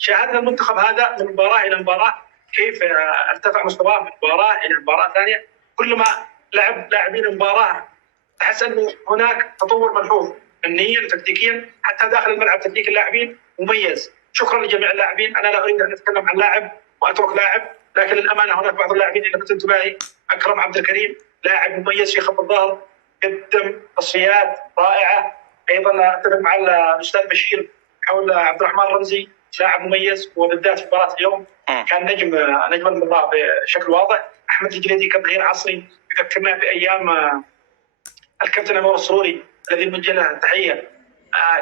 شاهدنا المنتخب هذا من مباراه الى مباراه كيف ارتفع مستواه من مباراه الى مباراه ثانيه. كل ما لعب لاعبين المباراه تحس انه هناك تطور ملحوظ فنيا وتكتيكيا، حتى داخل الملعب تكتيك اللاعبين مميز. شكرا لجميع اللاعبين. انا لا اريد ان اتكلم عن لاعب واترك لاعب، لكن للامانه هناك بعض اللاعبين اللي لفت انتباهي. اكرم عبد الكريم لاعب مميز في خط الظهر، قدم تصفيات رائعه. ايضا اتفق مع الاستاذ بشير حول عبد الرحمن رمزي، لاعب مميز وبالذات في مباراه اليوم كان نجم المباراه بشكل واضح. احمد الجليدي كظهير عصري يذكرنا بايام الكابتن انور السروري الذي نوجه له التحيه.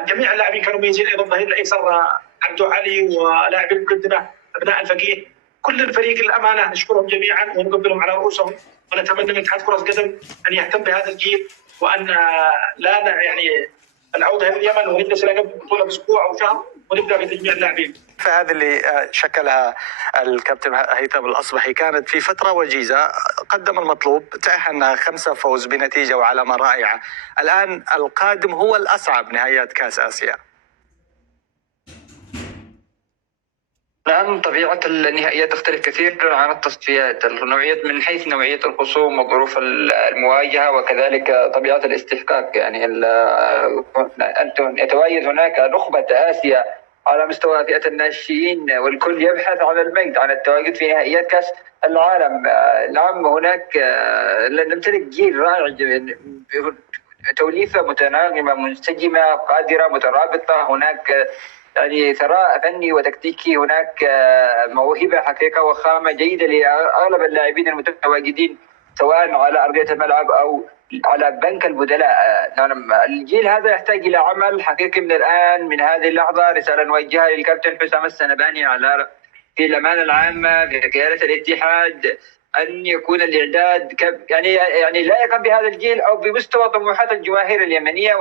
جميع اللاعبين كانوا مميزين. ايضا الظهير الايسر عبدو علي ولاعبين المقدمه ابناء الفقيه. كل الفريق الامانه نشكرهم جميعا ونقبلهم على رؤوسهم، ونتمنى من اتحاد كره القدم ان يهتم بهذا الجيل، وان لا يعني العوده الى اليمن ونجلس الى قبل البطوله باسبوع او شهر ونبدا بتجميع اللاعبين. فهذه اللي شكلها الكابتن هيثم الأصبحي كانت في فترة وجيزة، قدم المطلوب، تأهلنا 5 فوز بنتيجة وعلامة رائعة. الآن القادم هو الأصعب، نهائيات كأس آسيا. نعم، طبيعة النهائيات تختلف كثير عن التصفيات، من حيث نوعية الخصوم وظروف المواجهة، وكذلك طبيعة الاستحقاق. يعني يتواجد هناك نخبة آسيا على مستوى فئة الناشئين، والكل يبحث عن المجد، عن التواجد في نهائيات كأس العالم. نعم، هناك نمتلك جيل رائع، توليفة متناغمة منسجمة قادرة مترابطة. هناك يعني ثراء فني وتكتيكي، هناك موهبة حقيقة وخامة جيدة لأغلب اللاعبين المتواجدين سواء على أرضية الملعب أو على بنك البدلاء. الجيل هذا يحتاج إلى عمل حقيقي من الآن، من هذه اللحظة. رسالة نوجهها للكابتن حسام السنباني في الأمانة العامة في قيادة الاتحاد، أن يكون الإعداد يعني لائقا بهذا الجيل أو بمستوى طموحات الجماهير اليمنية.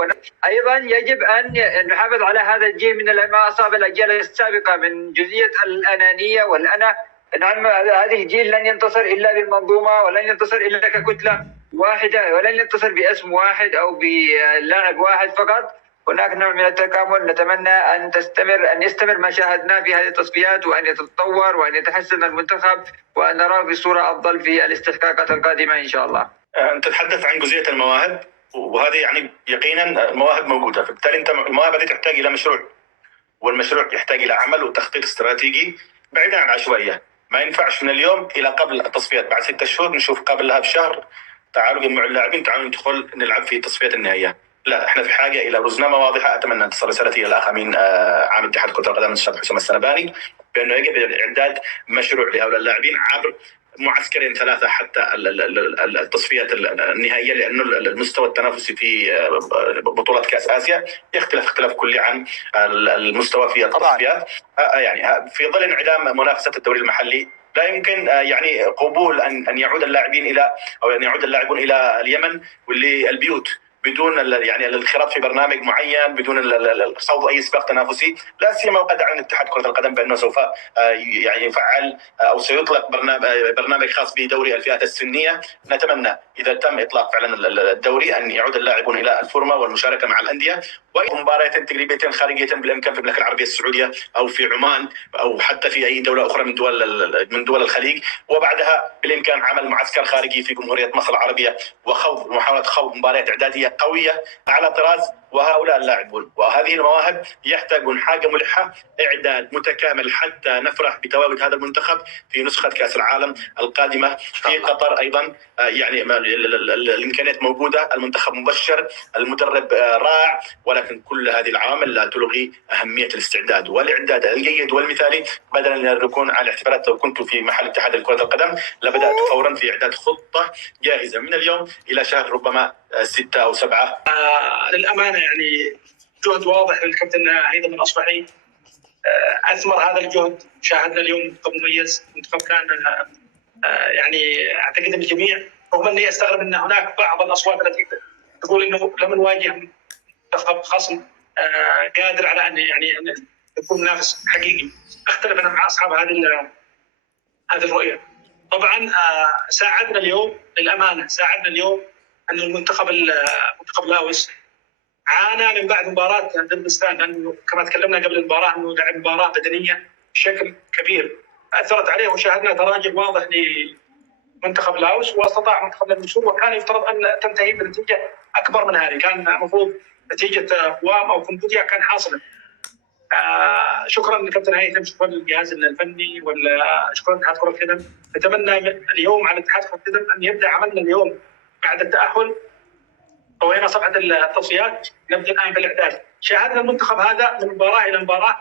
أيضا يجب أن نحافظ على هذا الجيل من ما أصاب الأجيال السابقة من جزئية الأنانية والأنا. نعم، هذا الجيل لن ينتصر إلا بالمنظومة، ولن ينتصر إلا ككتلة واحدة، ولن ينتصر باسم واحد أو بلاعب واحد فقط. هناك نوع من التكامل. نتمنى أن يستمر ما شاهدناه في هذه التصفيات، وأن يتطور وأن يتحسن المنتخب، وأن نراه بصورة أفضل في الاستحقاقات القادمة إن شاء الله. أنت تتحدث عن جزئية المواهب، وهذه يعني يقينا المواهب موجودة، فبالتالي أنت المواهب هذه تحتاج إلى مشروع، والمشروع يحتاج إلى عمل وتخطيط استراتيجي بعيدا عن العشوائية. ما ينفعش من اليوم إلى قبل التصفيات بعد 6 شهور نشوف قبلها بشهر تعالوا جمعوا اللاعبين تعالوا ندخل نلعب في تصفيات النهائية. لا، احنا في حاجه الى رزنامه واضحه. اتمنى ان تصل رسالتي الى الاخ امين عام اتحاد كره القدم الاستاذ حسام السنباني بانه يجب اعداد مشروع لهؤلاء اللاعبين عبر معسكرين 3 حتى التصفيات النهائيه، لانه المستوى التنافسي في بطولات كاس اسيا يختلف اختلاف كلي عن المستوى في التصفيات. يعني في ظل انعدام منافسه الدوري المحلي لا يمكن يعني قبول ان يعود اللاعبين الى او ان يعود اللاعبون الى اليمن واللي البيوت بدون يعني الانخراط في برنامج معين، بدون خوض اي سباق تنافسي، لا سيما وقد اعلن اتحاد كره القدم بانه سوف يعني يفعل او سيطلق برنامج خاص بدوري الفئات السنيه. نتمنى اذا تم اطلاق فعلا الدوري ان يعود اللاعبون الى الفورمه والمشاركه مع الانديه، ومباريات تجريبيه خارجيه بالامكان في المملكه العربيه السعوديه او في عمان او حتى في اي دوله اخرى من دول الخليج، وبعدها بالامكان عمل معسكر خارجي في جمهوريه مصر العربيه ومحاوله خوض مباريات اعداديه قويه على طراز وهؤلاء اللاعبون وهذه المواهب يحتاجون حاجه ملحه، اعداد متكامل حتى نفرح بتواجد هذا المنتخب في نسخه كاس العالم القادمه في قطر. ايضا يعني الامكانيات موجوده، المنتخب مبشر، المدرب رائع، ولكن كل هذه العوامل لا تلغي اهميه الاستعداد والاعداد الجيد والمثالي. بدلا من نكون على الاحتفالات، لو كنت في محل اتحاد كره القدم لبدات فورا في اعداد خطه جاهزه من اليوم الى شهر ربما 6 أو 7. للامانه يعني جهد واضح للكابتن هيثم الأصبحي، اثمر هذا الجهد. شاهدنا اليوم منتخب مميز، منتخب كان يعني اعتقد الجميع، رغم اني استغرب ان هناك بعض الاصوات التي تقول انه لم نواجه منتخب خصم قادر على ان يعني ان يكون منافس حقيقي. اختلف انا مع اصحاب هذه الرؤيه. طبعا ساعدنا اليوم للامانه، ساعدنا اليوم ان منتخب لاوس عانى من بعد مباراه كردستان، لانه كما تكلمنا قبل المباراه انه لعب مباراه بدنيه بشكل كبير اثرت عليه، وشاهدنا تراجع واضح لمنتخب لاوس، واستطاع منتخب النسور، وكان يفترض ان تنتهي بنتيجه اكبر من هذه، كان المفروض نتيجه قوام او كمبوديا كان حاصلا. شكرا لكابتن هيثم، شكرا للجهاز الفني، شكرا لاتحاد كره القدم. نتمنى اليوم على اتحاد كره القدم ان يبدا عملنا اليوم بعد التاهل، طوينا صفحه التصفيات، نبدا الان في الاعداد. شاهدنا المنتخب هذا من مباراه الى مباراه